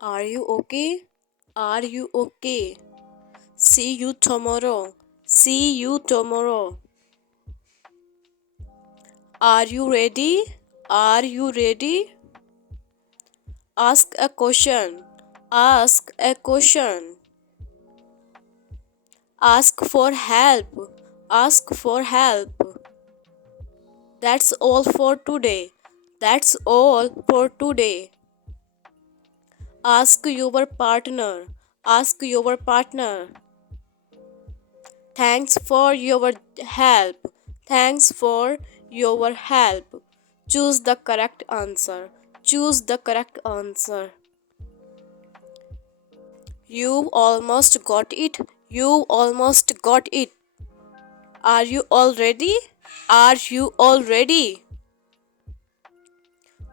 Are you okay? Are you okay? See you tomorrow. See you tomorrow. Are you ready? Are you ready? Ask a question. Ask a question. Ask for help. Ask for help. That's all for today. That's all for today. Ask your partner. Ask your partner. Thanks for your help. Thanks for your help. Choose the correct answer. Choose the correct answer. You almost got it. You almost got it. Are you all ready? Are you all ready?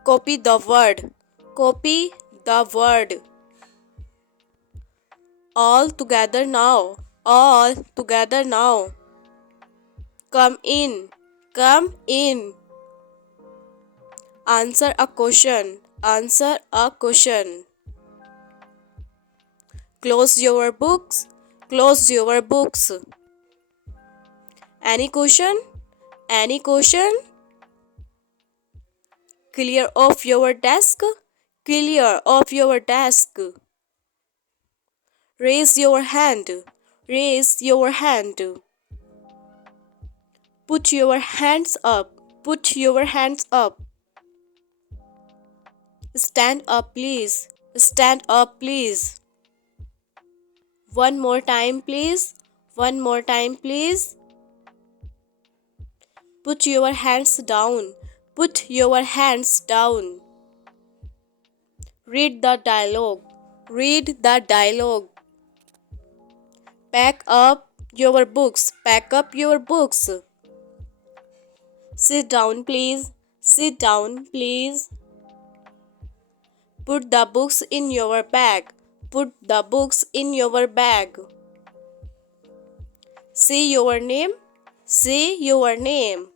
Copy the word. Copy the word. All together now. All together now. Come in. Come in. Answer a question. Answer a question. Close your books. Close your books. Any question? Any question? Clear off your desk. Clear off your desk. Raise your hand. Raise your hand. Put your hands up. Put your hands up. Stand up, please. Stand up, please. One more time, please. One more time, please. Put your hands down. Put your hands down. Read the dialogue. Read the dialogue. Pack up your books. Pack up your books. Sit down, please. Sit down, please. Put the books in your bag. Put the books in your bag. Say your name. Say your name.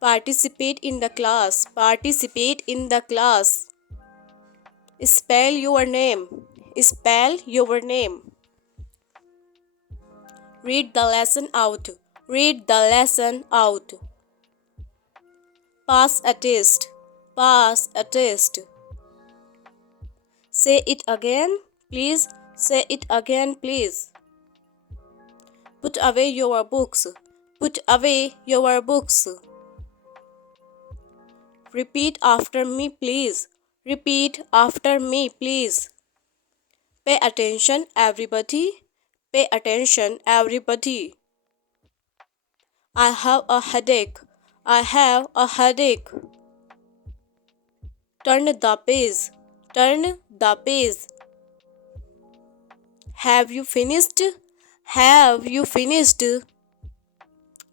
Participate in the class. Participate in the class. Spell your name. Spell your name. Read the lesson out. Read the lesson out. Pass a test. Pass a test. Say it again, please. Say it again, please. Put away your books. Put away your books. Repeat after me, please. Repeat after me, please. Pay attention, everybody. Pay attention, everybody. I have a headache. I have a headache. Turn the page. Turn the page. Have you finished? Have you finished?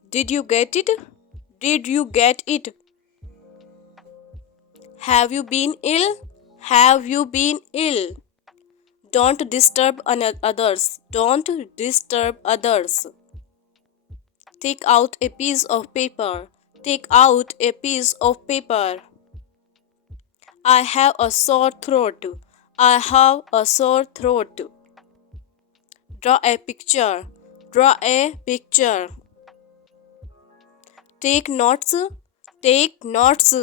Did you get it? Did you get it? Have you been ill? Have you been ill? Don't disturb others. Don't disturb others. Take out a piece of paper. Take out a piece of paper. I have a sore throat. I have a sore throat. Draw a picture. Draw a picture. Take notes. Take notes.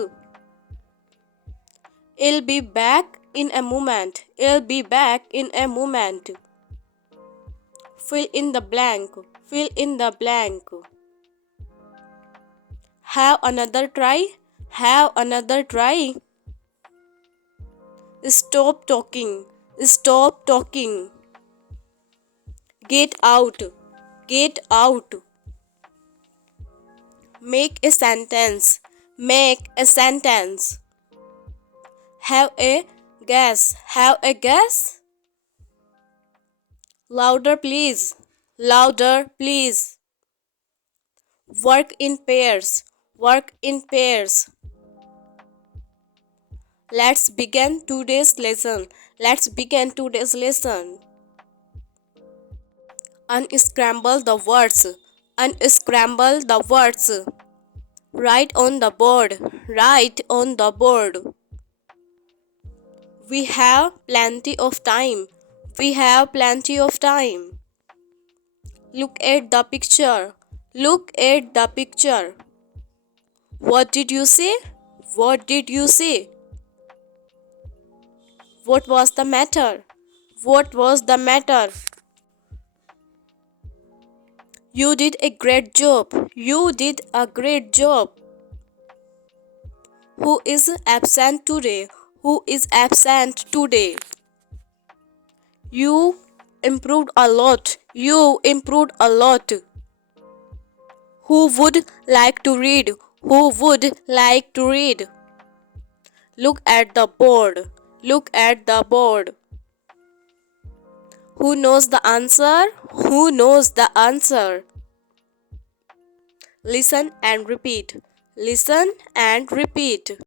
I'll be back in a moment. I'll be back in a moment. Fill in the blank. Fill in the blank. Have another try. Have another try. Stop talking. Stop talking. Get out. Get out. Make a sentence. Make a sentence. Have a guess. Have a guess. Louder, please. Louder, please. Work in pairs. Work in pairs. Let's begin today's lesson. Let's begin today's lesson. Unscramble the words. Unscramble the words. Write on the board. Write on the board. We have plenty of time. We have plenty of time. Look at the picture. Look at the picture. What did you say? What did you say? What was the matter? What was the matter? You did a great job. You did a great job. Who is absent today? Who is absent today? You improved a lot. You improved a lot. Who would like to read? Who would like to read? Look at the board. Look at the board. Who knows the answer? Who knows the answer? Listen and repeat. Listen and repeat.